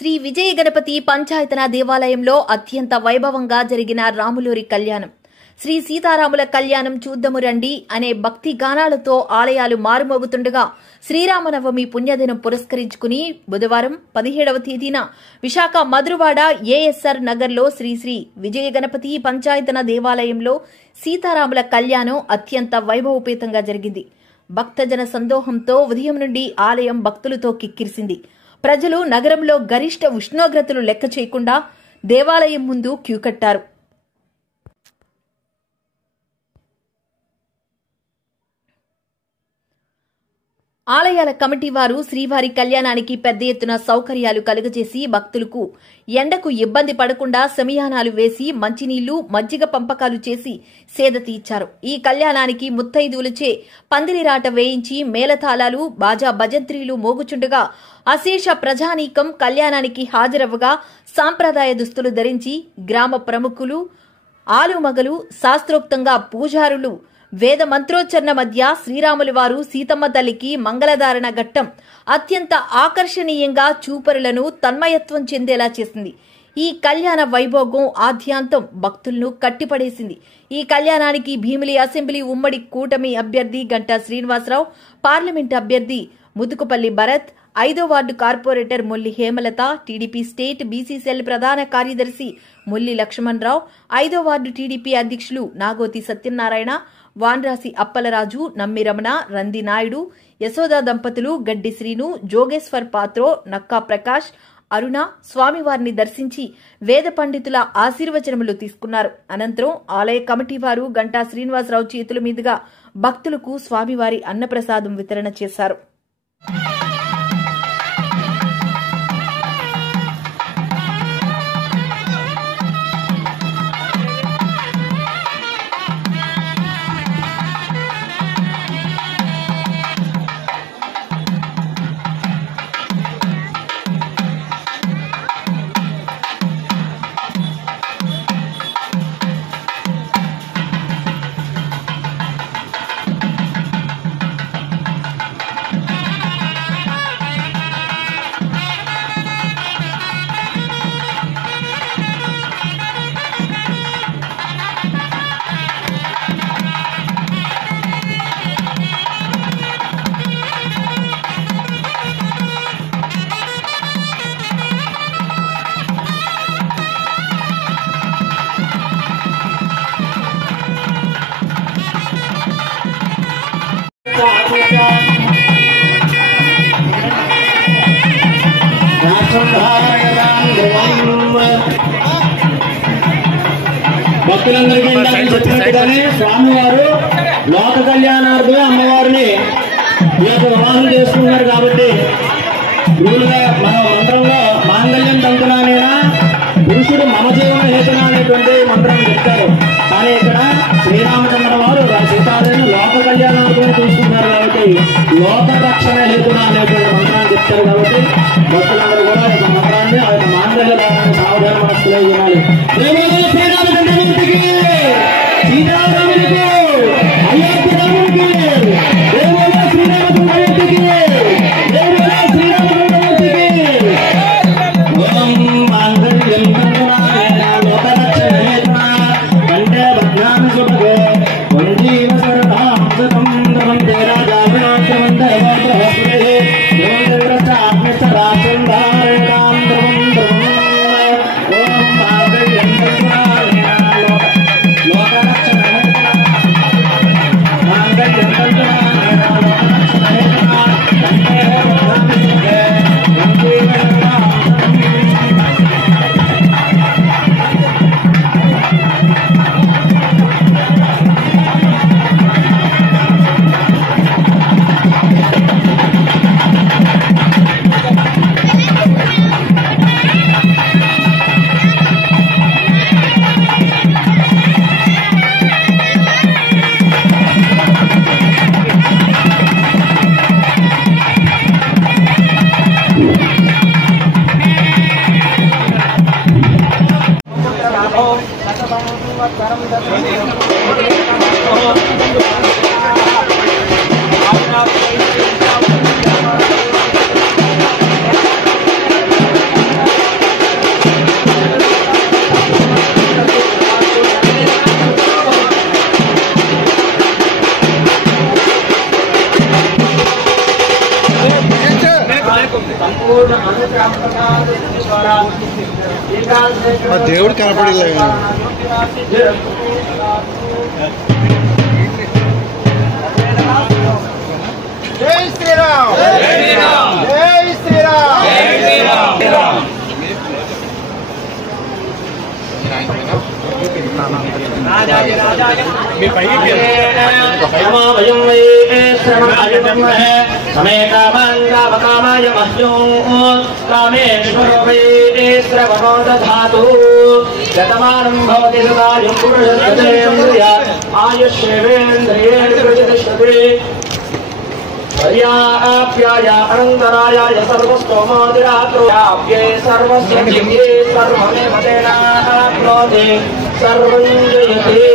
శ్రీ విజయ గణపతి పంచాయతన దేవాలయంలో అత్యంత వైభవంగా జరిగిన రాములూరి కళ్యాణం. శ్రీ సీతారాముల కళ్యాణం చూద్దము రండి అనే భక్తి గానాలతో ఆలయాలు మారుమోగుతుండగా శ్రీరామనవమి పుణ్యదినం పురస్కరించుకుని బుధవారం 17వ తేదీన విశాఖ మధురవాడ ఏఎస్ఆర్ నగర్లో శ్రీ విజయ గణపతి పంచాయతన దేవాలయంలో సీతారాముల కళ్యాణం అత్యంత వైభవోపేతంగా జరిగింది. భక్తజన సందోహంతో ఉదయం నుండి ఆలయం భక్తులతో కిక్కిరిసింది. ప్రజలు నగరంలో గరిష్ట ఉష్ణోగ్రతలు లెక్క చేయకుండా దేవాలయం ముందు క్యూ కట్టారు. ఆలయాల కమిటీ వారు శ్రీవారి కళ్యాణానికి పెద్ద ఎత్తున సౌకర్యాలు కలుగజేసి భక్తులకు ఎండకు ఇబ్బంది పడకుండా శమయానాలు వేసి మంచినీళ్లు మజ్జిగ పంపకాలు చేసి సేద తీర్చారు. ఈ కళ్యాణానికి ముత్తైదువులచే పందిరిరాట వేయించి మేళతాళాలు బాజా భజంత్రీలు మోగుచుండగా అశేష ప్రజానీకం కళ్యాణానికి హాజరవ్వగా సాంప్రదాయ దుస్తులు ధరించి గ్రామ ప్రముఖులు ఆలుమగలు శాస్త్రోక్తంగా పూజారులు వేద మంత్రోచ్చరణ మధ్య శ్రీరాములు వారు సీతమ్మ తల్లికి మంగళధారణ ఘట్టం అత్యంత ఆకర్షణీయంగా చూపరులను తన్మయత్వం చెందేలా చేసింది. ఈ కళ్యాణ వైభోగం ఆద్యాంతం భక్తులను కట్టిపడేసింది. ఈ కళ్యాణానికి భీమిలి అసెంబ్లీ ఉమ్మడి కూటమి అభ్యర్థి గంటా శ్రీనివాసరావు, పార్లమెంట్ అభ్యర్థి ముతుకుపల్లి భరత్, 5వ ward corporator Mulli Hemalatha, TDP state BCCL ప్రధాన కార్యదర్శి ముల్లి లక్ష్మణరావు, 5వ వార్డు టీడీపీ అధ్యక్షులు నాగోతి సత్యనారాయణ, వాన్రాసి అప్పలరాజు, నమ్మి రమణ, రంది నాయుడు, యశోద దంపతులు, గడ్డి శ్రీను, జోగేశ్వర్ పాత్రో, నక్కా ప్రకాష్, అరుణ స్వామివారిని దర్శించి వేద పండితుల ఆశీర్వచనములు తీసుకున్నారు. అనంతరం ఆలయ కమిటీ వారు గంటా శ్రీనివాసరావు చేతుల మీదుగా భక్తులకు స్వామివారి అన్నప్రసాదం వితరణ చేశారు. భక్తులందరికీ చెప్పినట్టుగానే స్వామివారు లోక కళ్యాణార్థమే అమ్మవారిని ఈ యొక్క వివాహం చేసుకున్నారు. కాబట్టి గురువులుగా మన మంత్రంలో మాంగళ్యం తంతునానేనా పురుషుడు మమ జీవన హేతున అనేటువంటి మంత్రాన్ని చెప్తారు. కానీ ఇక్కడ శ్రీరామచంద్ర వారు సీతాదేవిని లోక కళ్యాణార్థం తీసుకున్నారు. కాబట్టి లోక రక్షణ హేతున అనేటువంటి మంత్రాన్ని చెప్తారు. కాబట్టి భక్తులందరూ కూడా ఈ మంత్రాన్ని ఆ యొక్క మాంగళ్య భావాన్ని సావధాన మనస్సులో వినాలి. శ్రీరామచంద్రమూర్తికి, సీతారామునికి, అయోధ్య రామునికి, శ్రీరామచంద్రమూర్తికి, శ్రీరామచంద్రమూర్తికి. ఓం మాంగళ్యం తంతునానేన లోకరక్షణ హేతునా కంఠే భద్రామి సుభగే వంజీవ సరదాం సతం ద్రవంతే రాజాభినాశవంతే వాత్రహస్పదే దేవేంద్రశ్చ ఆత్మశ్చ రాజంధారణాం ద్రవం ద్రవం. ఓం మాంగళ్యం తంతునానేన లోకరక్షణ హేతునా మాంగళ్యం తంతునానేన లోకరక్షణ హేతునా కంఠే భద్రామి సుభగే వంజీవ సరదాం దేవుడు కనపడలేదు. జై శ్రీరామ్, జై శ్రీరామ్, జై శ్రీరామ్, జై శ్రీరామ్. पर्याप्याय अनन्तरायाय सर्वस्तोमोदिरात्रोयाप्ये सर्वस्य जिह्वे सर्वमेव तेनाप्नोति सर्वं जयते।